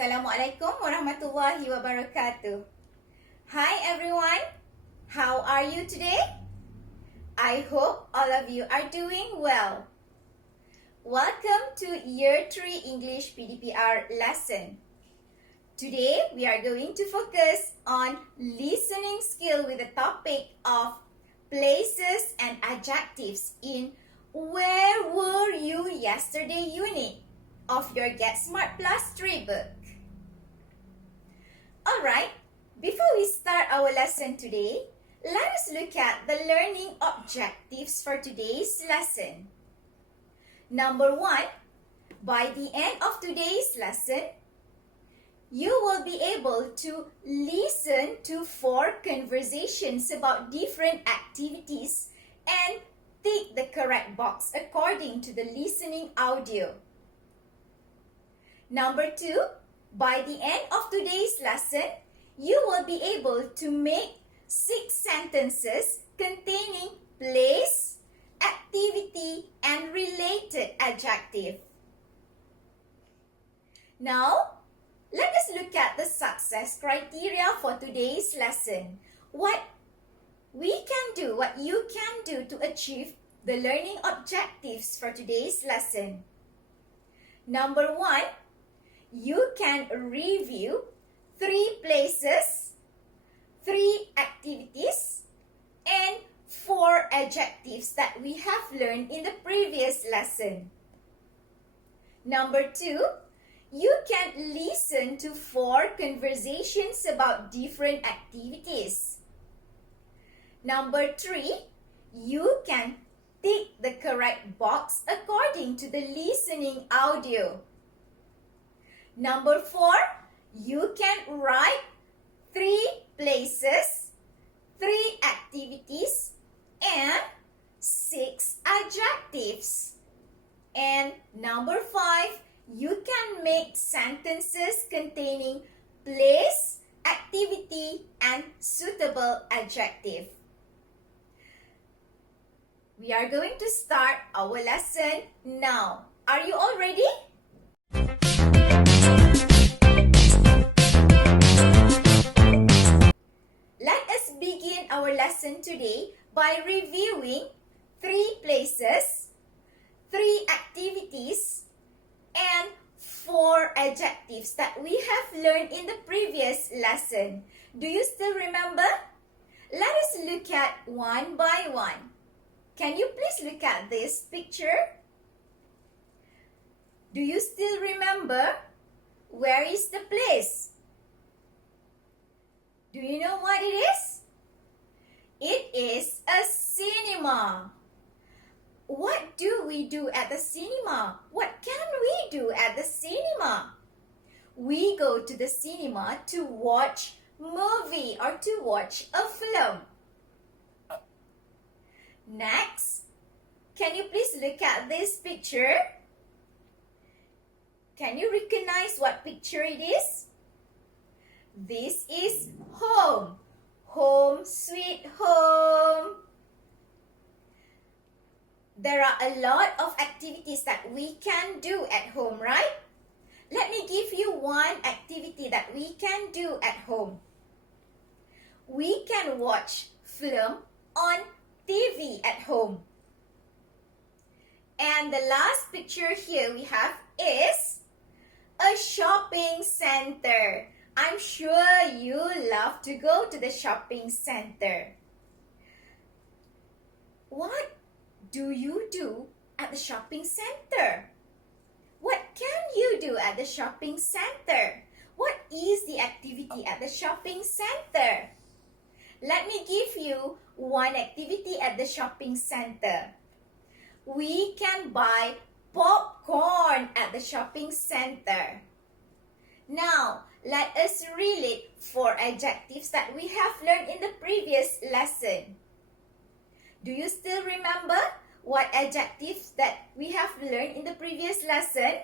Assalamualaikum warahmatullahi wabarakatuh. Hi everyone, how are you today? I hope all of you are doing well. Welcome to Year 3 English PDPR lesson. Today we are going to focus on listening skill with the topic of places and adjectives in Where Were You Yesterday unit of your Get Smart Plus 3 book. Alright, before we start our lesson today, let us look at the learning objectives for today's lesson. Number 1, by the end of today's lesson, you will be able to listen to 4 conversations about different activities and tick the correct box according to the listening audio. Number 2, by the end of today's lesson, you will be able to make 6 sentences containing place, activity, and related adjective. Now, let us look at the success criteria for today's lesson. What you can do to achieve the learning objectives for today's lesson. Number 1, you can review 3 places, 3 activities, and 4 adjectives that we have learned in the previous lesson. Number 2, you can listen to 4 conversations about different activities. Number 3, you can tick the correct box according to the listening audio. Number 4, you can write 3 places, 3 activities, and 6 adjectives. And number 5, you can make sentences containing place, activity, and suitable adjective. We are going to start our lesson now. Are you all ready? Let us begin our lesson today by reviewing 3 places, 3 activities, and 4 adjectives that we have learned in the previous lesson. Do you still remember? Let us look at one by one. Can you please look at this picture? Do you still remember? Where is the place? Do you know what it is? It is a cinema. What do we do at the cinema? What can we do at the cinema? We go to the cinema to watch movie or to watch a film. Next, can you please look at this picture? Can you recognize what picture it is? This is home. Home sweet home. There are a lot of activities that we can do at home, right? Let me give you one activity that we can do at home. We can watch film on TV at home. And the last picture here we have is a shopping center. I'm sure you love to go to the shopping center. What do you do at the shopping center? What can you do at the shopping center? What is the activity at the shopping center? Let me give you one activity at the shopping center. We can buy popcorn at the shopping center. Now, let us relate 4 adjectives that we have learned in the previous lesson. Do you still remember what adjectives that we have learned in the previous lesson?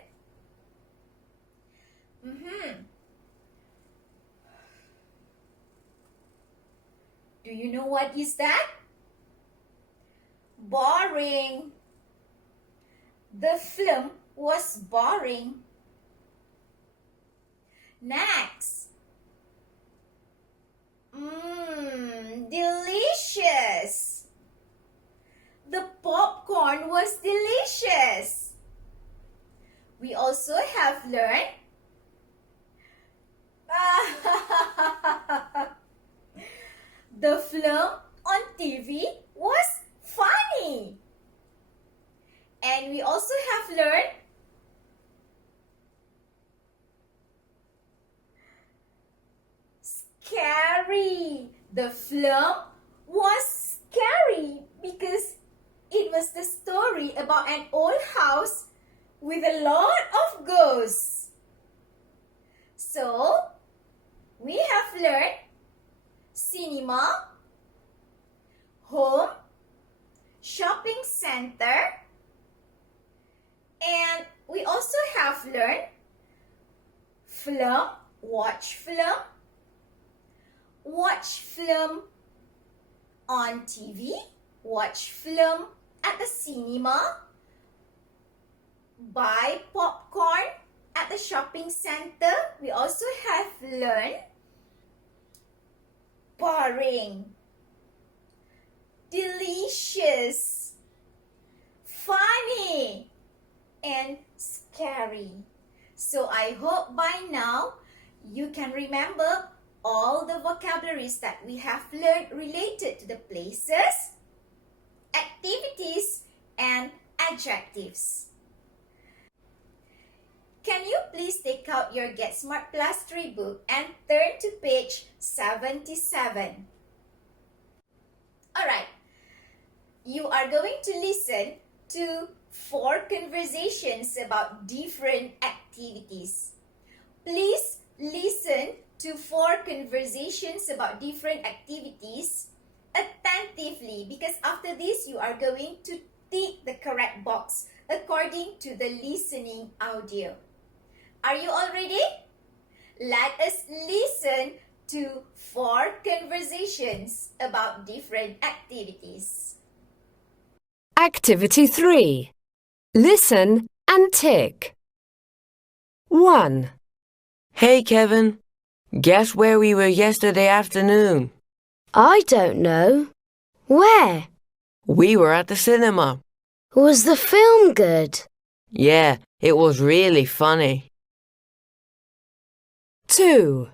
Do you know what is that? Boring. The film was boring. Next. Delicious. The popcorn was delicious. We also have learned the film on TV was funny. And we also have learned scary. The film was scary because it was the story about an old house with a lot of ghosts. So, we have learned cinema, home, shopping center, and we also have learned film, watch film on TV, watch film at the cinema, buy popcorn at the shopping center. We also have learned boring, delicious, funny, and scary. So I hope by now you can remember all the vocabularies that we have learned related to the places, activities, and adjectives. Can you please take out your Get Smart Plus 3 book and turn to page 77? Alright, you are going to listen to 4 conversations about different activities. Please listen to 4 conversations about different activities attentively, because after this you are going to tick the correct box according to the listening audio. Are you all ready? Let us listen to 4 conversations about different activities. Activity 3. Listen and tick. 1. Hey, Kevin. Guess where we were yesterday afternoon? I don't know. Where? We were at the cinema. Was the film good? Yeah, it was really funny. 2.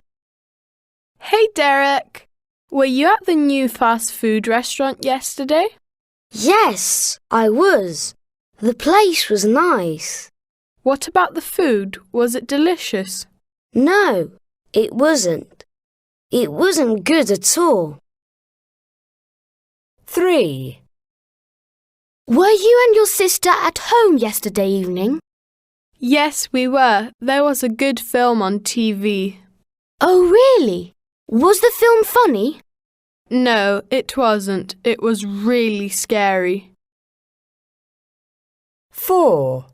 Hey Derek, were you at the new fast food restaurant yesterday? Yes, I was. The place was nice. What about the food? Was it delicious? No, it wasn't. It wasn't good at all. 3. Were you and your sister at home yesterday evening? Yes, we were. There was a good film on TV. Oh, really? Was the film funny? No, it wasn't. It was really scary. 4.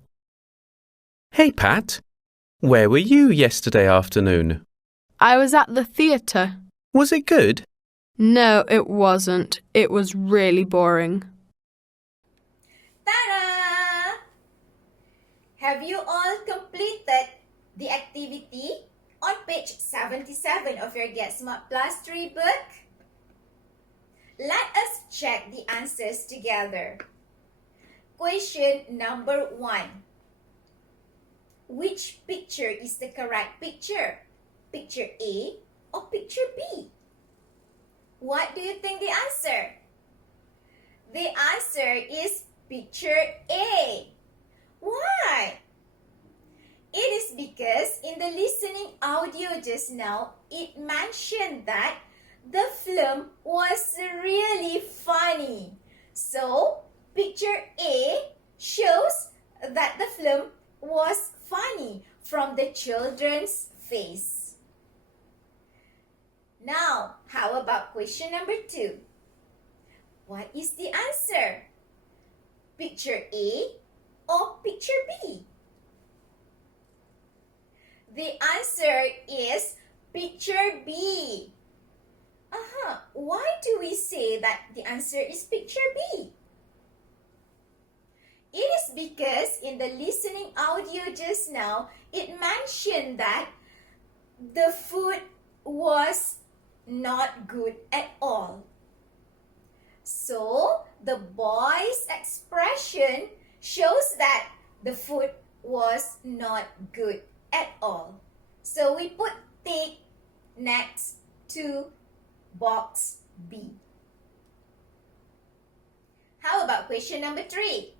Hey, Pat. Where were you yesterday afternoon? I was at the theatre. Was it good? No, it wasn't. It was really boring. Ta-da! Have you all completed the activity on page 77 of your Get Smart Plus 3 book? Let us check the answers together. Question number 1. Which picture is the correct picture? Picture A or picture B? What do you think the answer? The answer is picture A. Why? It is because in the listening audio just now, it mentioned that the film was really funny. So, picture A shows that the film was funny from the children's face. Now, how about question number 2? What is the answer? Picture A or picture B? The answer is picture B. Why do we say that the answer is picture B? It is because in the listening audio just now, it mentioned that The food was not good at all. So, the boy's expression shows that the food was not good at all. So, we put tick next to box B. How about question number 3?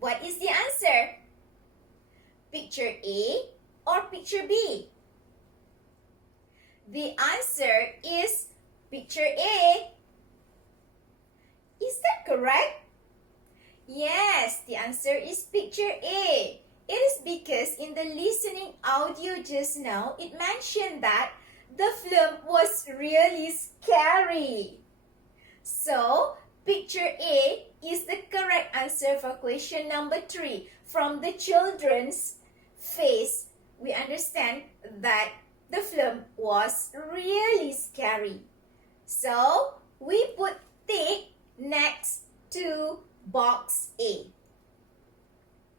What is the answer? Picture A or picture B? The answer is picture A. Is that correct? Yes, the answer is picture A. It is because in the listening audio just now, it mentioned that the film was really scary. So, picture A is the correct answer for question number 3. From the children's face, we understand that the film was really scary. So, we put tick next to box A.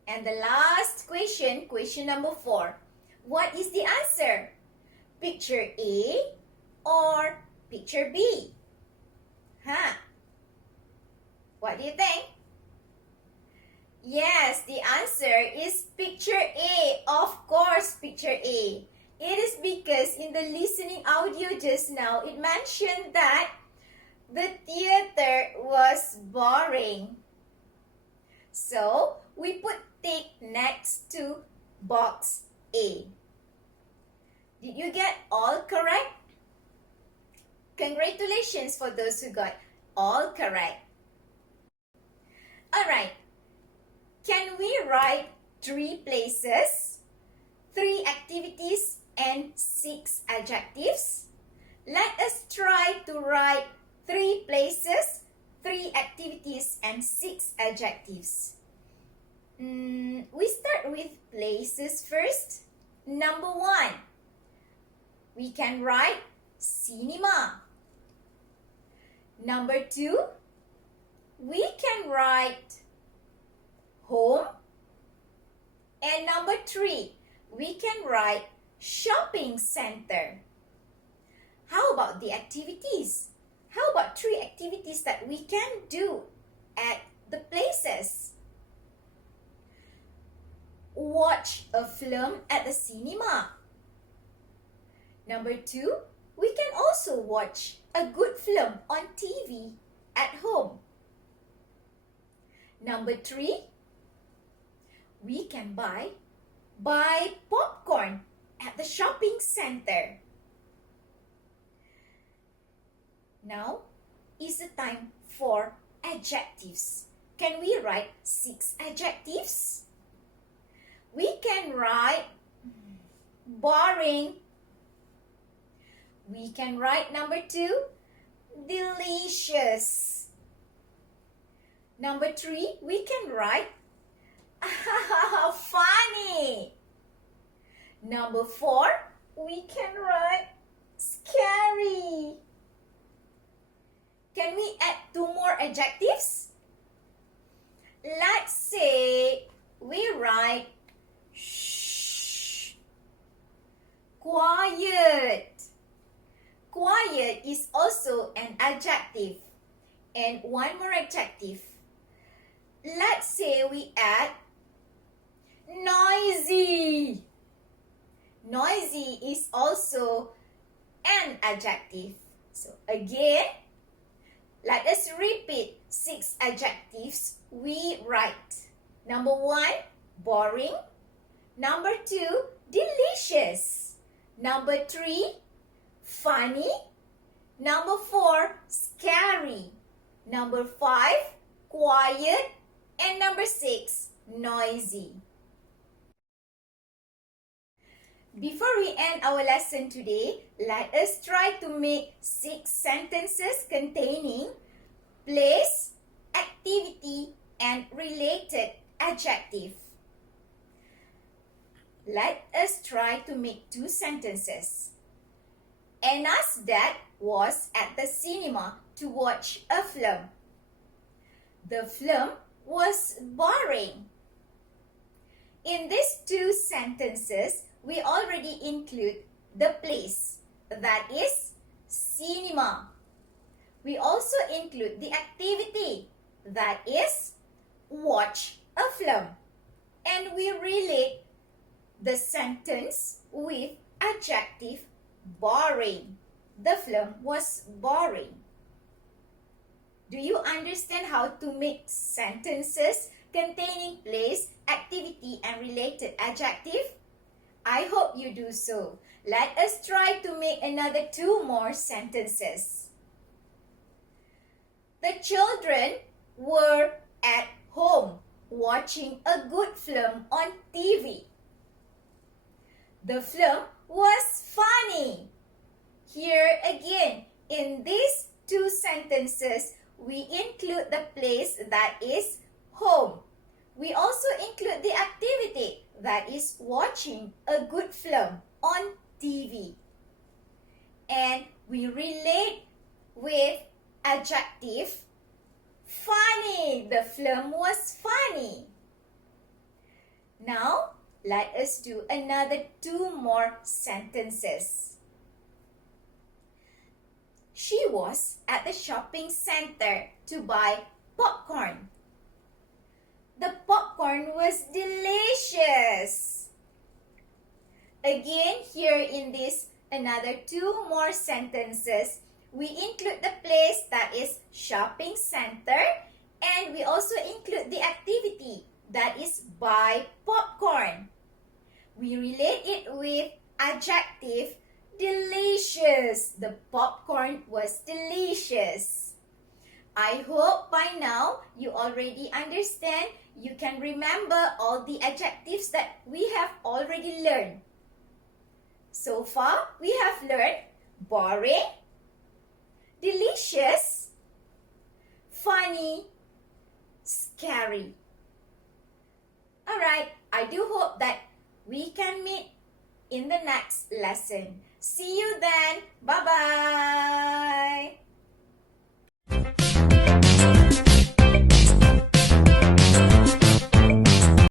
And the last question, question number 4. What is the answer? Picture A or picture B? What do you think? Yes, the answer is picture A. Of course, picture A. It is because in the listening audio just now, it mentioned that the theater was boring. So, we put tick next to box A. Did you get all correct? Congratulations for those who got all correct. Alright, can we write 3 places, 3 activities, and 6 adjectives? Let us try to write 3 places, 3 activities, and 6 adjectives. We start with places first. Number 1, we can write cinema. Number 2, we can write home. And number 3, we can write shopping center. How about the activities? How about 3 activities that we can do at the places? Watch a film at the cinema. Number 2, we can also watch a good film on TV at home. Number 3, we can buy popcorn at the shopping center. Now is the time for adjectives. Can we write 6 adjectives? We can write boring. We can write number 2, delicious. Number 3, we can write funny. Number 4, we can write scary. Can we add 2 more adjectives? Let's say we write shh, quiet. Quiet is also an adjective. And 1 more adjective. Let's say we add noisy. Noisy is also an adjective. So again, let us repeat 6 adjectives we write. Number 1, boring. Number 2, delicious. Number 3, funny. Number 4, scary. Number 5, quiet. And number 6, noisy. Before we end our lesson today, let us try to make 6 sentences containing place, activity, and related adjective. Let us try to make 2 sentences. Anna's dad was at the cinema to watch a film. The film was boring. In these 2 sentences, we already include the place, that is cinema. We also include the activity, that is watch a film. And we relate the sentence with adjective boring. The film was boring. Do you understand how to make sentences containing place, activity, and related adjective? I hope you do so. Let us try to make another 2 more sentences. The children were at home watching a good film on TV. The film was funny. Here again, in these 2 sentences, we include the place, that is home. We also include the activity, that is watching a good film on TV. And we relate with adjective funny. The film was funny. Now, let us do another 2 more sentences. She was at the shopping center to buy popcorn. The popcorn was delicious. Again, here in this another 2 more sentences, we include the place, that is shopping center, and we also include the activity, that is buy popcorn. We relate it with adjective delicious. The popcorn was delicious. I hope by now you already understand. You can remember all the adjectives that we have already learned. So far, we have learned boring, delicious, funny, scary. Alright, I do hope that we can meet in the next lesson. See you then. Bye-bye.